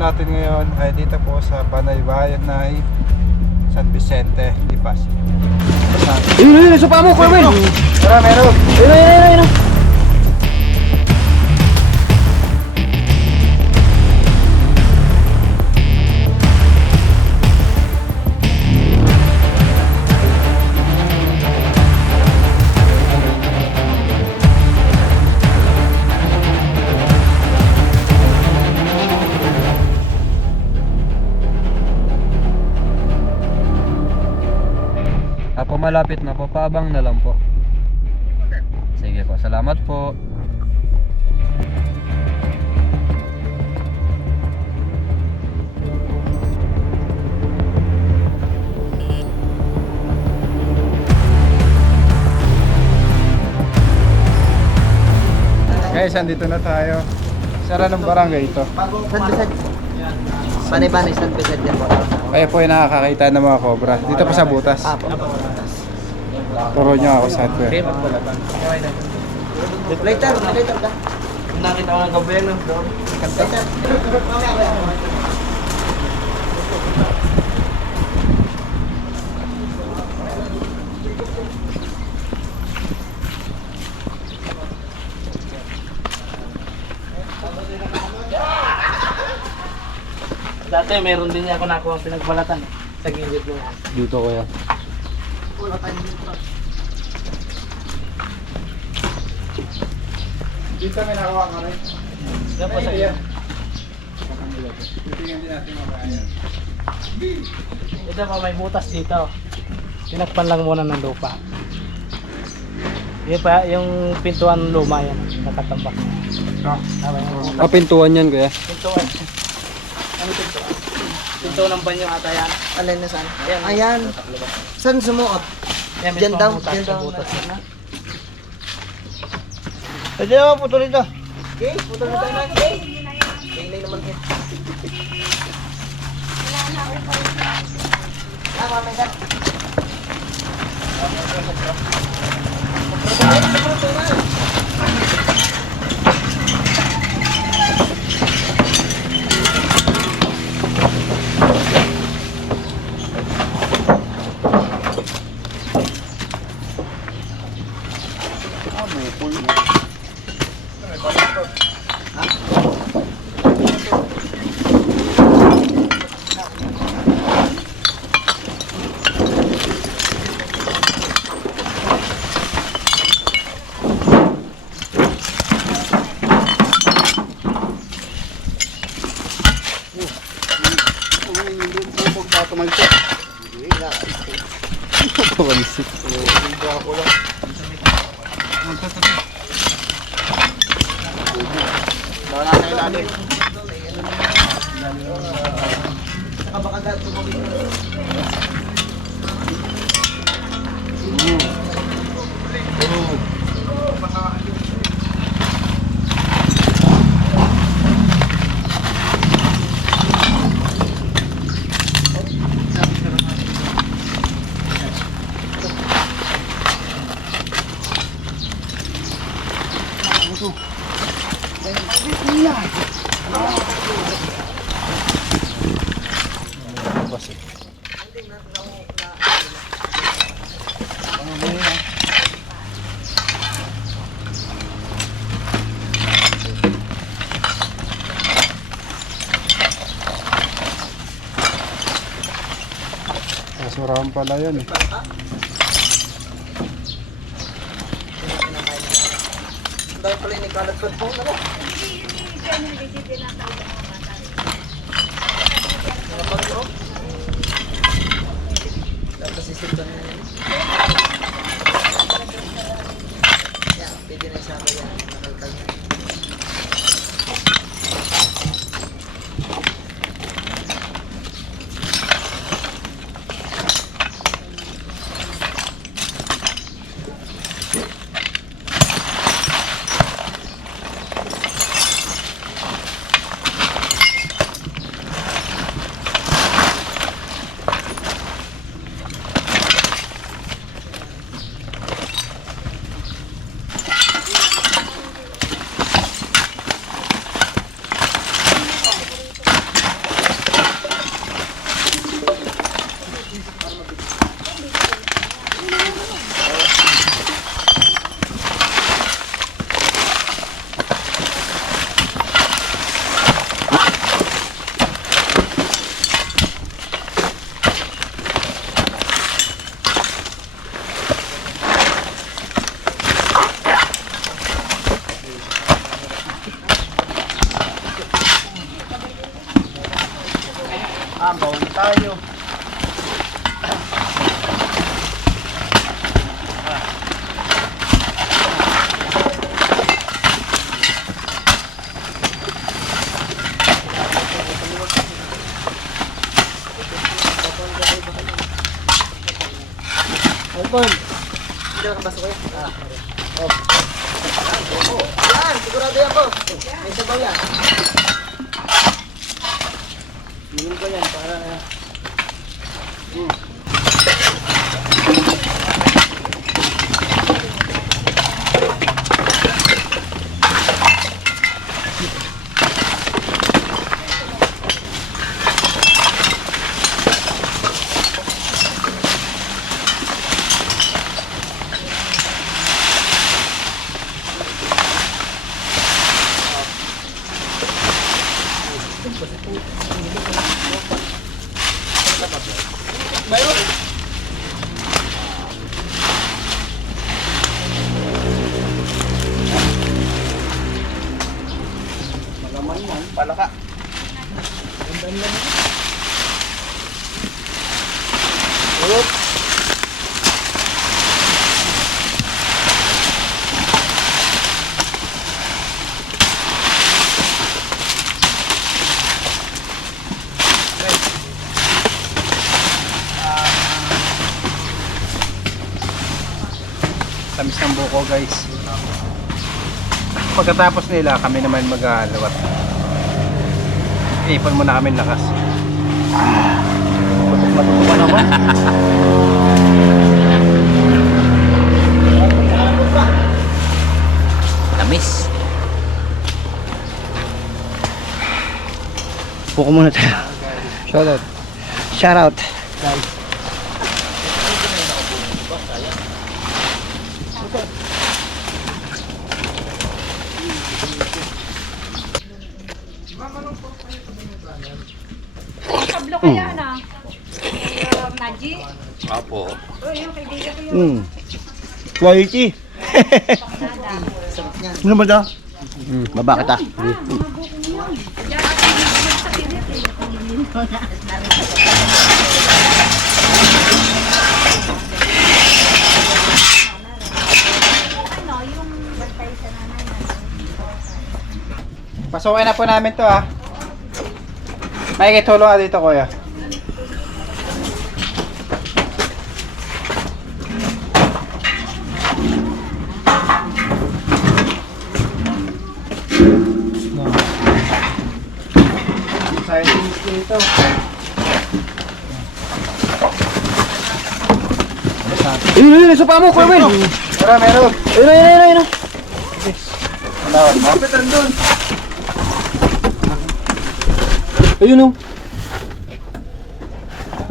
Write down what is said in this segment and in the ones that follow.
natin ngayon ay dito po sa Banay Bayan Nay, San Vicente, Lipas. Ayun, sa paa mo, Kuya Will. Meron. Ayun. Apo, malapit na po, paabang na lang po. Sige po, salamat po. Guys, andito na tayo. Sara ng barangay ito. San Vicente. Banay-banay, San Vicente po. Kayo po ay nakakakita ng mga cobra. Dito pa sa butas. Apo. Turo nyo ako sa hardware. Later ka. Nakita ko ng gobyerno. Later. Dati meron din ako nakuha pinagbalatan sa gilid mo. Dito kuya. Dito may nakawa ka rin. Diyan po sa iyo. Titingnan din natin mga bayan. Ito pa may butas dito. Tinakpan lang muna ng lupa. Yung pa yung pintuan luma yan, nakatambak. Pintuan yan kuya. Pintuan. Ano pintuan? Pintuan ng banyo ata yan. Alin na saan? Ayan. Ayan. Saan sumuot? Yan, Diyan daw, butas, diyan daw. butas na. Pwede naman putol ito. Okay, putol na tayo na. Okay. Tingnan naman ito. Mamay ka. Tumansik. Wala na ilalim. Nakabakagat tumawid. Basurahan pala yan eh. Dahil pala yung nagkalat pa po. Ano? Tapos isipin na yun. Yan, pwede na isama yan. Nakalkal na. tayo. Alpon. Hindi ka baso kayo. Yan, sigurado yan po. May sabaw yan. Minum ko yan para... Malaman yan, palaka. Ulot. Tamis ng buko guys. Pagkatapos nila kami naman mag-alawat. Ipon muna kami lakas. Matuto pa naman. Tamis. Puko muna tayo. Shoutout. Shout out. Pablo kaya na. Naji. Apo. Oh, yung kaibigan ko yun. Quality. Ano ba daw? Baba kita. Pasukin na po namin to ha. May tulong ka dito kuya. Silence dito. Ayun, sa pamo, Kuya Will. Meron. Ayun. Manawag mo. Kapitan doon. Ayun oh.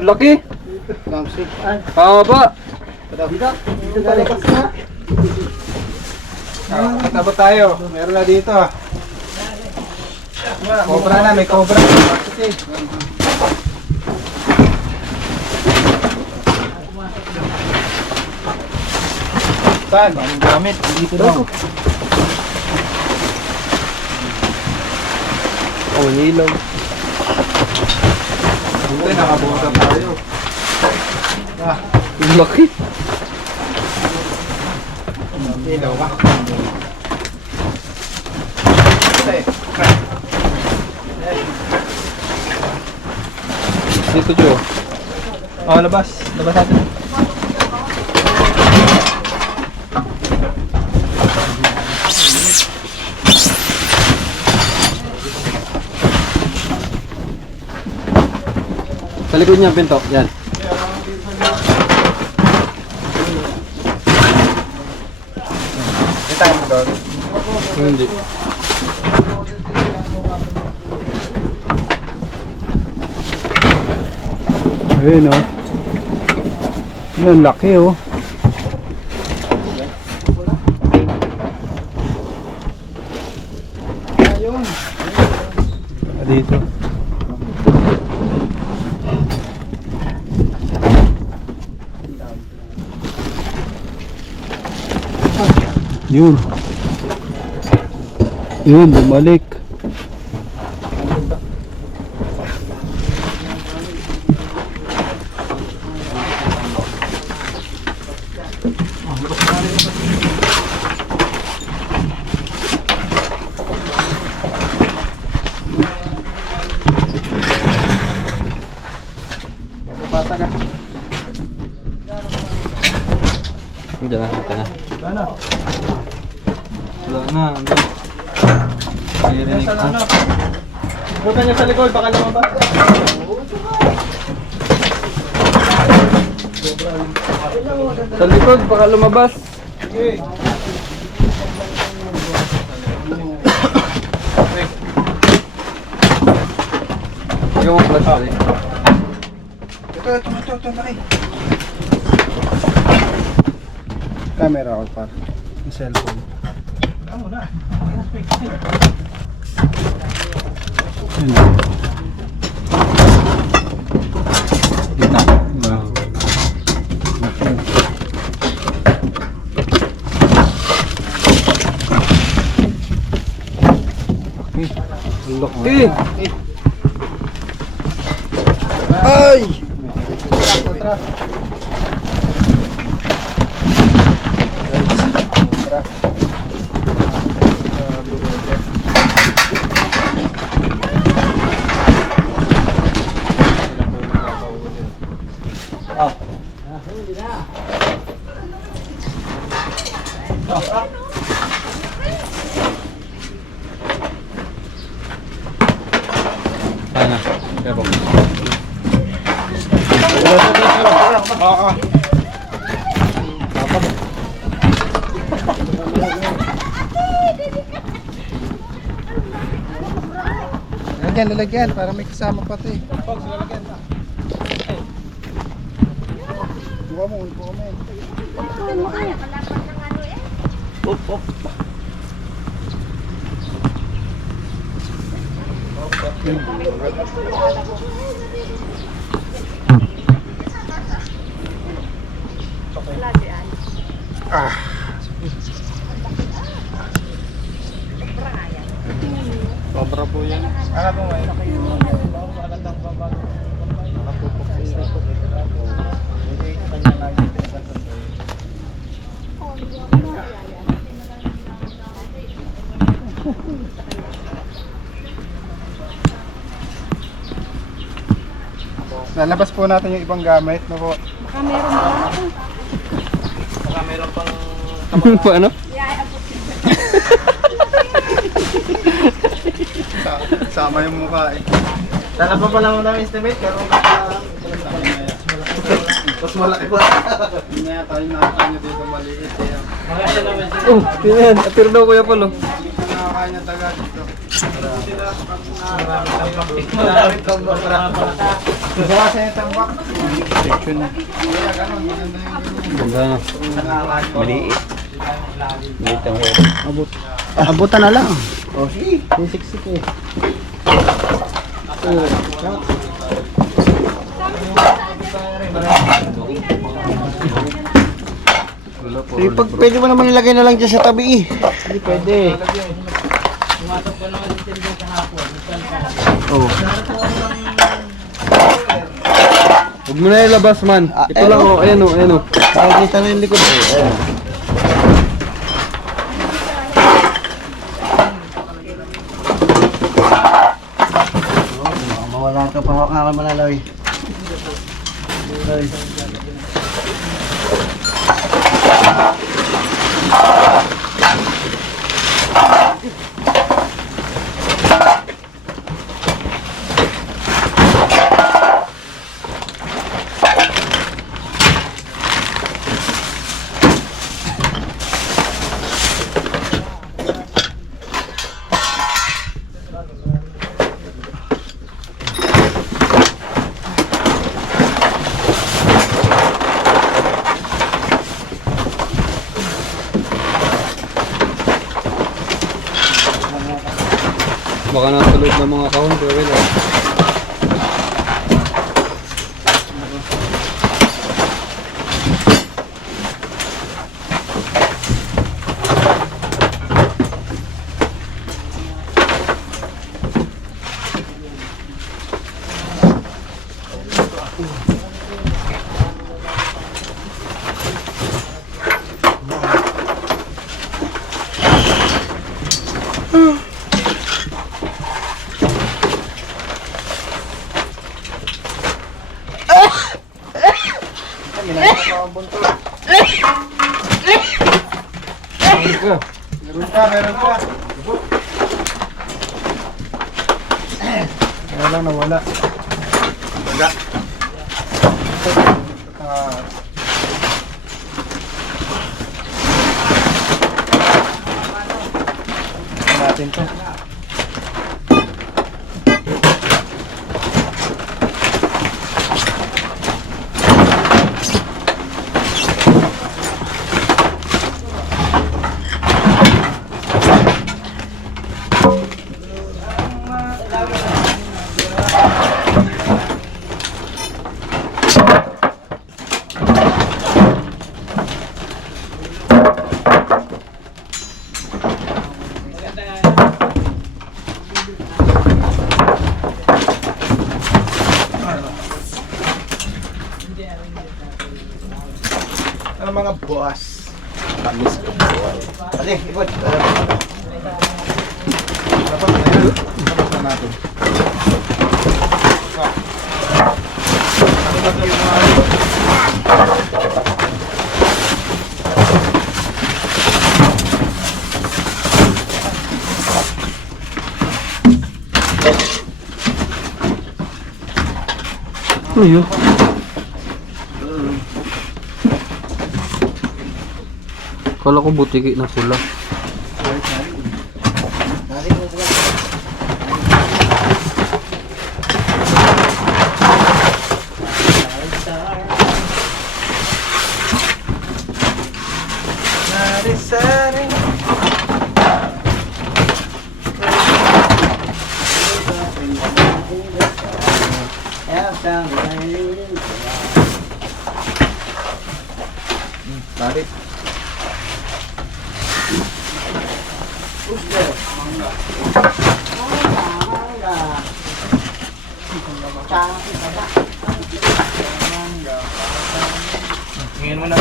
Laki. Haba. Dito talikas na. Katabot tayo. Meron na dito. Cobra na, may cobra. Saan? Ang gamit. Dito daw. Oh, ilaw. Buti, nakabuta tayo. Laki. Ilaw ka. Dito, Jo. Oh, labas. Labas natin. Sa likod niya, pinto. Yan. May tayo mo doon. Hindi. Ayun oh. Ang laki oh. Dito. Yun. Yun, bumalik. Bata ka. Hindi na, ito na. Ano? Wala na, ano. Naririnig ko. Buta niya sa likod, baka lumabas. Sa likod, baka lumabas. Ikaw mo flash ulit. Ito, laki. Camera ko par. Yung cellphone. Ano na? Yun na. Gitna. Laki! Ay! Ano? Kaya po. Oo. Lalagyan para may kasama pa ito eh. Buka mo. Ah. Sobra po yan. Ano po may? Lalabas po natin yung ibang gamit na po. Baka meron ba? Baka meron pang... Ano? Sama yung mukha eh. Lalabas pa lang ng estimate, pero Mas malaki pa. Hindi na tayo nakakain nyo dito maliit eh. mga isa naman siya. Oh, yan. Apir daw Kuya Paul. Oh. Nakakain na taga dito. Maraming tambak. Gawa sa yung tambak. Section. Kaya ganun, maganda yung Ganda na. Maliit. Maliit ang hair. abutan na lang. O sige. Siksik eh. Pwede mo naman ilagay na lang dyan sa tabi eh. Hindi pwede. Pumasok ko naman dito rin sa hapon. Oh. Huwag mo na ilabas man. Ito lang oh. Ayan oh. Ayan oh. Nakikita na yung likod eh. Ayan. Mawala ka pa hawak nga ka malaloy. Baka nasa loob ng mga kahon. Pero wala. ginagawa ko ang buntot. Meron pa, meron pa. Wala lang, nawala. Wala. Natin to. Ano mga boss? Tamis ko. Ate, ipot. Dapat na yun. Dapat na natin. Ano ba ito yung mga Ano yun? Kala ko butiki na pula. Balik. Tingin mo na.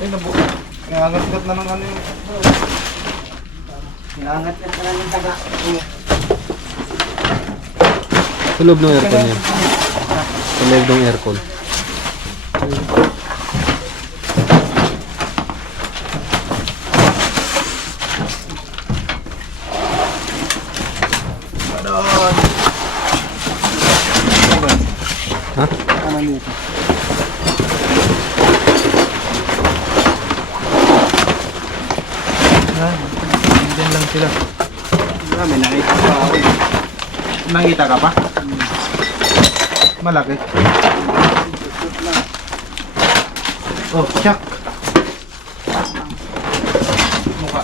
Ay, nabu. Nangangat-ngat na ng ano yung... Nangangat-ngat na lang yung taga. Sa loob ng aircon yan. Sa loob ng aircon. Ha? Ano dito? Diyan lang sila. May nakita pa ako. Nakita ka pa? Malaki. Oh, check. Mukha.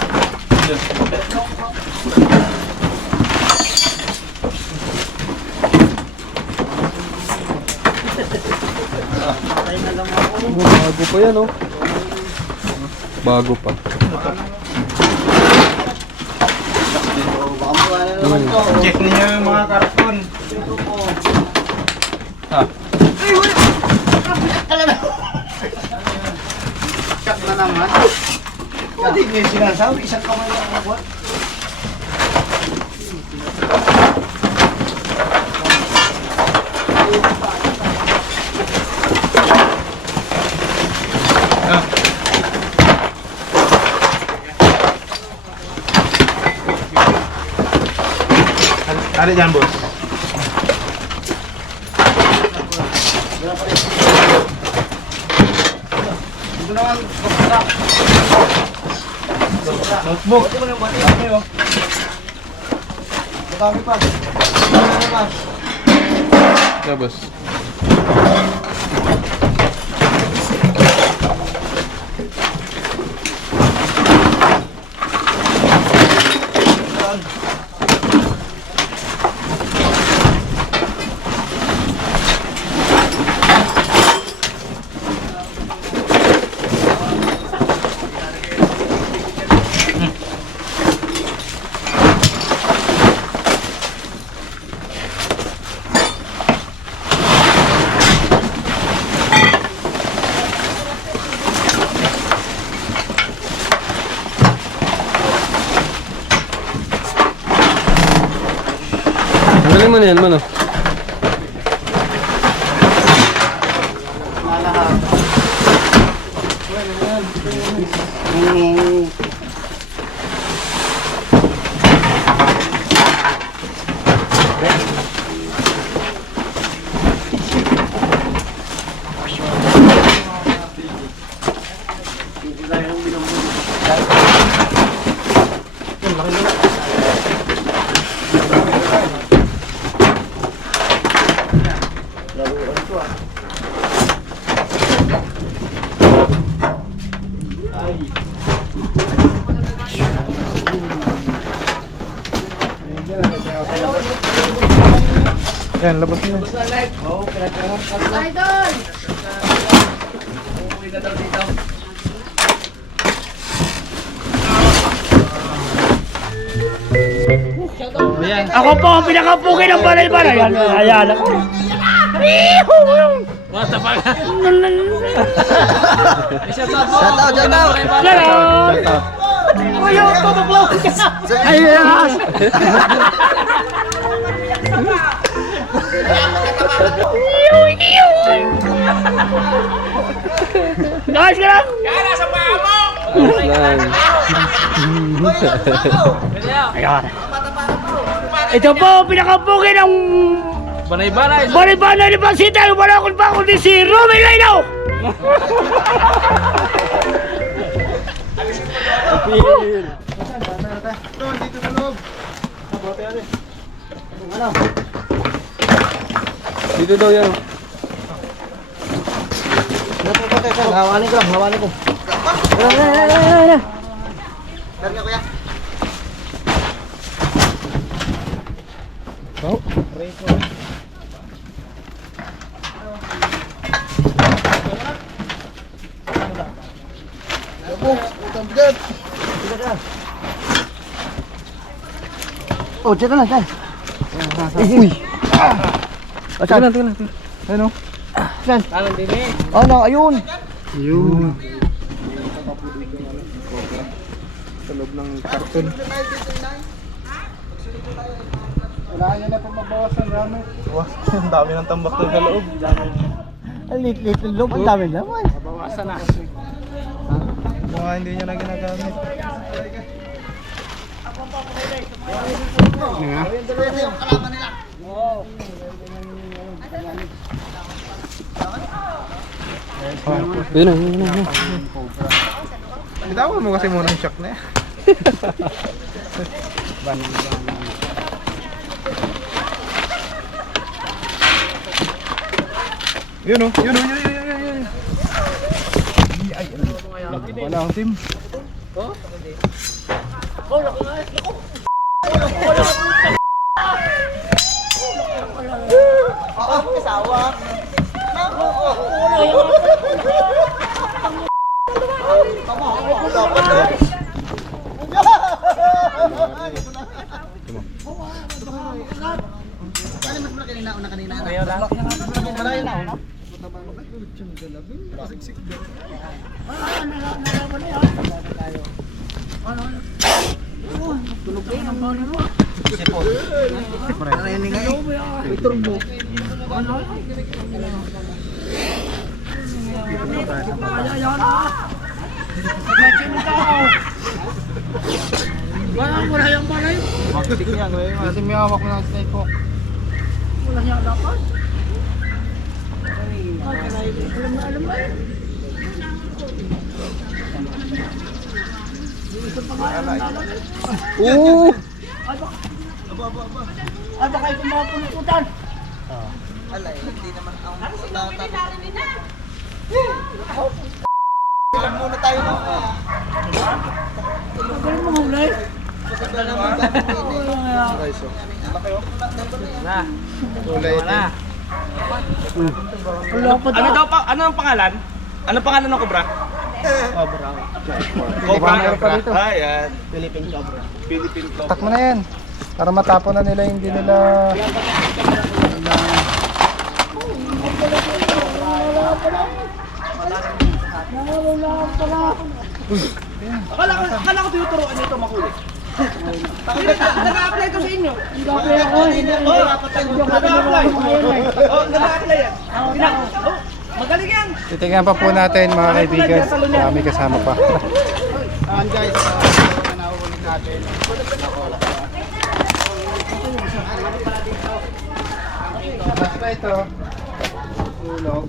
Bago pa yan, oh. Bago pa. Baka mukha na naman to. Check niyo yung mga karton. Check na naman. Hindi niyo sinasabi, isang kamay lang ako. Ada dyan, boss. Ito naman, bukta. Notebook. Ito mo nang bati ako yun. Matami pa. Matami pa. Yeah, boss. Tanggalin mo na yan, mano. Yan, labas mo. Idol! Ayan. Ako po ang pinakapukin ng balay-balay. Ayan ako. What the fuck? Shout out. Shout out, shout out. Shout out. Uy, yung tutuklaw ka. Ayan. Guys, ka lang. Ayan. Ito po ang pinakapukin ng Banay-banay. balay-balay ni Pasita. Wala akong pa kundi si Ruben Laino. Dito daw yan. Hawanin ko lang, hawanin ko. Karga kuya. Oh. Oh, dyan na lang, dyan. Uy! Tingnan lang, tingnan lang. Ano? Kanan din eh. Oh, no, ayun. Yun. Sa loob ng karton. Wala niya na pang mabawasan gamit. Wow, ang dami ng tambak doon sa loob. Ang lit-lit ng loob, ang dami naman. Bawasan na. Mga hindi niya na ginagamit. Yun na. Bitawan mo kasi muna yung shock na yan. Yun o, yun o, yun. Ay, wala ang team. Wala yung balay. Kasi may hawak ko ng snake hook. Wala niya dapat. Alam ba yun? Oo! Ay, baka ito mga pulututan. Alay, hindi naman ang Ilan muna tayo na. Magaling mo hulay. Na. Kulay Na. Wala pa Ano daw pa? Ano ang pangalan? Ano pangalan ng cobra? Cobra. Cobra. dito. Ayan. Philippine Cobra. Philippine cobra. Tak mo na yan. Para matapon na nila hindi nila... Akala ko tinuturuan nito makuli. Nag-a-apply to sa inyo. Nag-apply ako. Hindi ako Nag-a-apply. Oh, nag-a-apply yan. Magaling yan! Titingnan pa po natin mga kaibigan. Kami kasama pa. Ayan guys, nahuhuli natin. Basta ito. Tulog.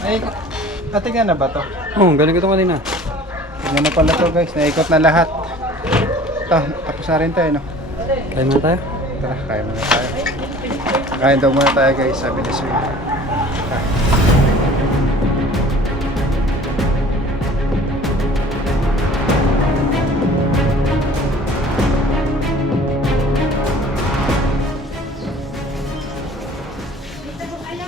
Ay, natingnan na ba to? Oo, galing ko ito kanina. Tingnan na pala to guys, naikot na lahat. Tapos na rin tayo, no? Kaya na tayo? Tara, kain muna tayo. Kain daw muna tayo guys, sabi ni Sweet.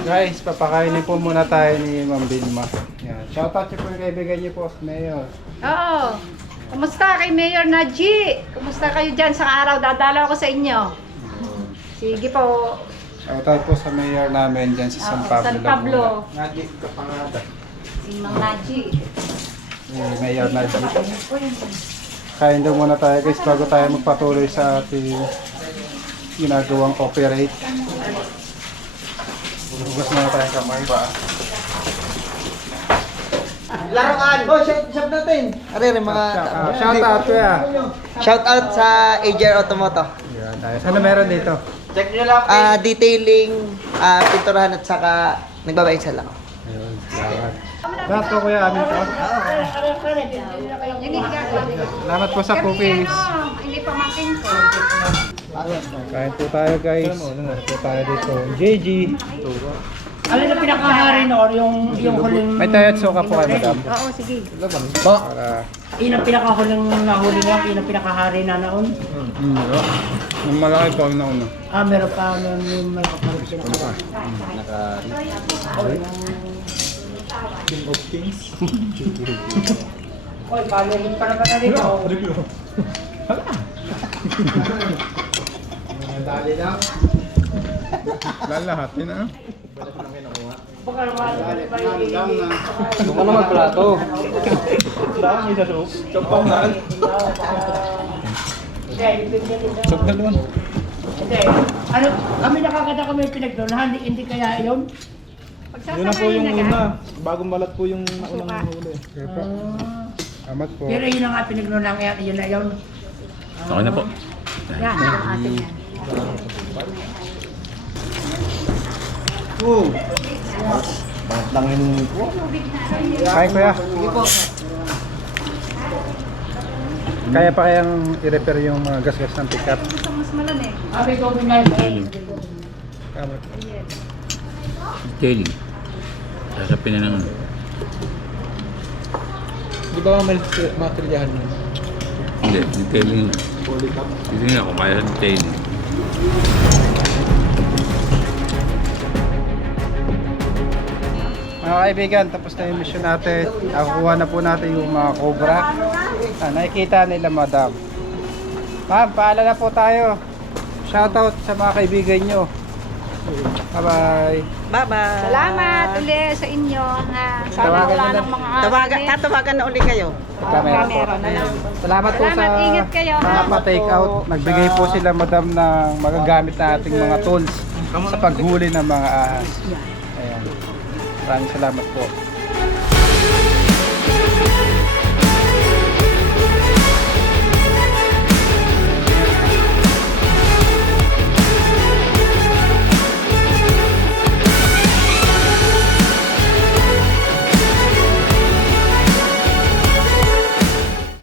Guys, papakainin po muna tayo ni Ma'am Vilma. Yan. Shoutout niyo po yung kaibigan niyo po, Mayor. Oo. Kumusta kay Mayor Naji? Kumusta kayo dyan sa araw? Dadalaw ako sa inyo. Sige po. Shoutout po sa Mayor namin dyan sa San Oo, Pablo. San Pablo. Laguna. Naji, kapangada. Si Mang Naji. Mayor Naji. Kain daw muna tayo guys bago tayo magpatuloy sa ating ginagawang operate. Hugas muna tayong kamay ba? Laruan! Oh, shout natin! Are rin mga... Shout out kuya! Shout out sa AJR Automoto. Yan tayo. Ano meron dito? Check nyo lang. Detailing, pinturahan at saka nagbabayad sa lang. Ayun, salamat. Lahat po kuya amin po. Yung igagawa. Salamat po sa cookies. Hindi pa makin ko. Kain po tayo guys. Kain po tayo dito. JG. Ano na pinakahari noon? Yung huling... May tayo at suka po kayo madam. Oo, sige. Para... Yun ang pinakahuling nahuli niya, yun ang pinakahari na noon. Yung malaki po ang nauna. Meron pa noon yung malaki pa rin pinakahari. King of Kings. Oy, pagaling pa naman na dito. Dali lang. Lalahatin na. Baka naman pa yung... Ano naman plato? Sok na luwan. Hindi. Ano, kami nakakita kami pinagdonahan, hindi kaya yun? Yun na po yung una. Bagong balat po yung unang huli. Okay po. Salamat po. Pero yun ang nga pinagdonahan, yun na yun. Okay na po. Yan, ang ating yan. Kain kuya. Kaya pa kayang i-repair yung mga gas-gas ng pickup? Gusto mas malamig. Sabi ko, pinag- Tama. Detailing. Sasapin na ng ano. Di ba may materyahan mo? Hindi, detailing na. Detailing ako, kaya sa detailing. Mga kaibigan, tapos na yung mission natin. Nakukuha na po natin yung mga cobra. Nakikita nila madam. Ma'am, paalala po tayo. Shoutout sa mga kaibigan nyo. Bye-bye. Bye-bye! Salamat ulit sa inyo na sana Tawagan wala nyo ng mga aso. Tatawagan na uli kayo. Camera po. Camera na lang. Salamat po sa Salamat, ingat kayo. mga pa-take out. Nagbigay po sila madam ng magagamit na ating mga tools sa paghuli ng mga ahas. Ayan. Maraming salamat po.